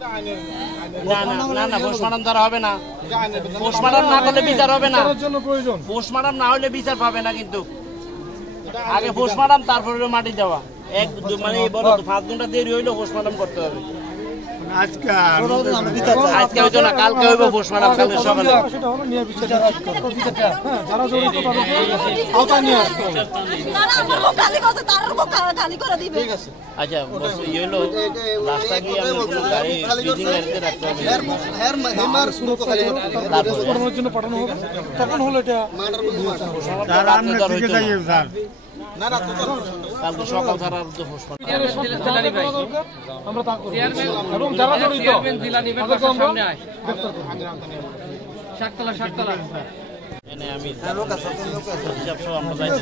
না না পোস্টমর্টম দ্বারা হবে না, পোস্টমর্টম না করলে বিচার হবে না, পোস্টমর্টম না হলে বিচার পাবে না। কিন্তু আগে পোস্টমর্টম তারপরে মাটি দেওয়া, মানে 5 ঘন্টা দেরি হইলেও পোস্টমর্টম করতে হবে। আজকে হইতো না, কালকে হইব পোস্টমর্টম, কালকে সকালে। আচ্ছা ইয়ে হলো রাস্তা কি আমরা কোনো গাড়ি ব্রিজিং গাড়িতে রাখতে হবে, জন্য পাঠানো হবে, তখন হলো এটা কালকে সকাল ছাড়া তো পোস্টমর্টম। আমরা তা করব এবং যারা জড়িত সামনে আয় শাকতলা এনে আমি লোক আছে হিসাব সব আমরা যাইতে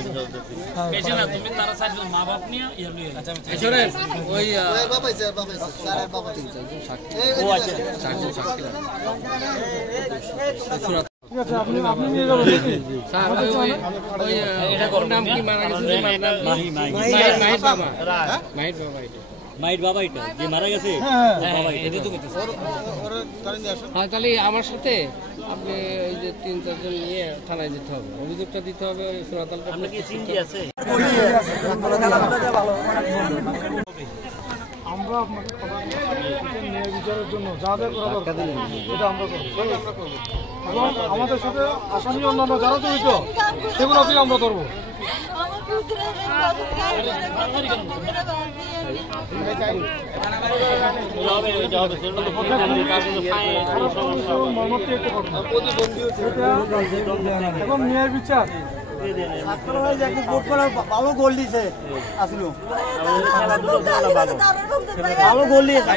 বেশি না, তুমি তারা চাইছো মা বাপ নিয়ে ইয়া নিয়ে। আচ্ছা শুনেন ওই বাবা স্যার বাবা ঠিক আছে ও আচ্ছা ঠিক আছে, আপনি নিয়ে যাবেন স্যার ওই এটা কোন নাম কি মারা গেছে? মাহির বাবা এটা যে মারা গেছে। হ্যাঁ তাহলে আমার সাথে আপনি ওই যে 3-4 জন নিয়ে থানায় যেতে হবে, অভিযোগটা দিতে হবে। আমরা কি চিন্তি আছে আমরা আপনাকে ন্যায় বিচারের জন্য যা যা করা দরকার এটা আমরা করবো এবং আমাদের সাথে আসামি অন্যান্য যারা জড়িত সেগুলোকে আমরা ধরবো। এবং ন্যায় বিচার ভালো গোল দিছে আসলো, ভালো গোল দিয়েছে।